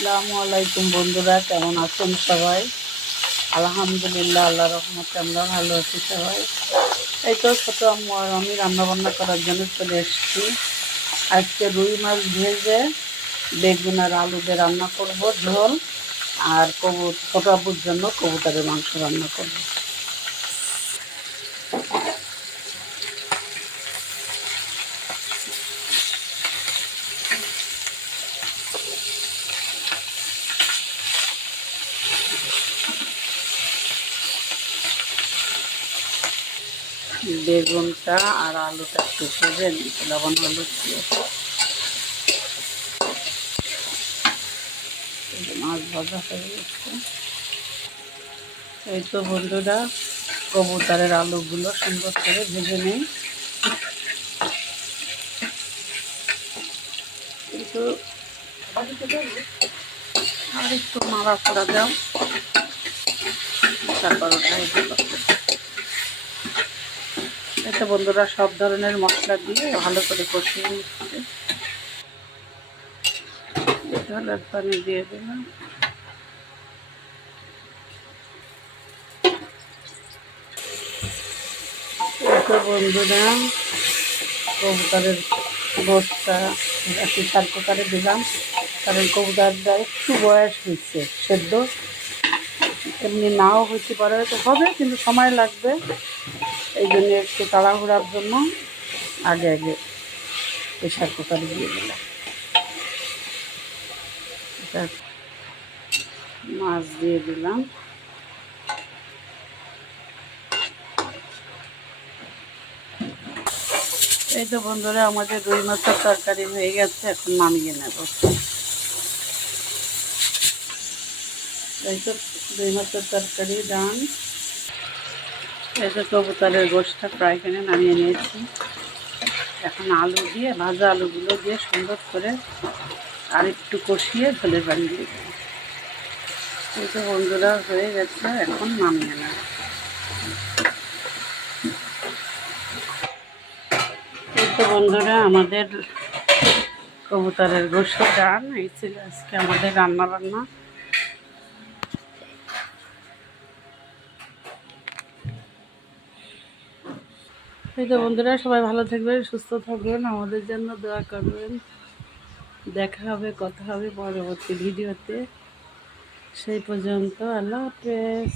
আসসালামু আলাইকুম বন্ধুরা, কেমন আছেন সবাই? আলহামদুলিল্লাহ, আল্লাহ রহমতে আমরা ভালো আছি সবাই। এই তো ছোট আম্মু আর আমি রান্নাবান্না করার জন্য চলে এসেছি। আজকে রুই মাছ ভেজে বেগুন আর আলু দিয়ে রান্না করব ঝোল, আর ছোট আব্বুর জন্য কবুতরের মাংস রান্না করব। বেগুনটা আর আলুটা একটু ভেজে নিতে লবণ হলুদ দিয়ে। মাছ ভাজা হয়ে গেছে। এই তো বন্ধুরা, কবুতরের আলুগুলো সুন্দর করে ভেজে নিই। কিন্তু আর একটু নাড়া করা দাও, তারপর এতে বন্ধুরা সব ধরনের মশলা দিয়ে ভালো করে কষিয়ে নিচ্ছে। জলের পানি দিয়ে দিলাম। এতে বন্ধুরা কবুতরের গোশটা প্রেসার কুকারে দিলাম, কারণ কবুতরটা একটু বয়স হয়েছে, সেদ্ধ এমনি নাও হইতে পারে, হয়তো হবে কিন্তু সময় লাগবে। এই জন্য একটু তাড়াহুড়ার জন্য আগে আগে প্রেসার কুকারে দিয়ে দিলাম। এটা মাছ দিয়ে দিলাম। এই তো বন্ধুরা আমাদের রুই মাছের তরকারি হয়ে গেছে, এখন নামিয়ে নেব। এই তো রুই মাছের তরকারি ডান। এই তো কবুতরের গোশটা ফ্রাই প্যানে নামিয়ে নিয়েছি। এখন আলু দিয়ে, ভাজা আলুগুলো দিয়ে সুন্দর করে আর একটু কষিয়ে ঝোলের পানি দিয়ে দেব। এই তো বন্ধুরা হয়ে গেছে, এখন নামিয়ে নেব। এই তো বন্ধুরা আমাদের কবুতরের গোশত ডান। এই ছিল আজকে আমাদের রান্না বান্না। এই তো বন্ধুরা সবাই ভালো থাকবেন, সুস্থ থাকবেন, আমাদের জন্য দোয়া করবেন। দেখা হবে, কথা হবে পরবর্তী ভিডিওতে। সেই পর্যন্ত আল্লাহ হাফেজ।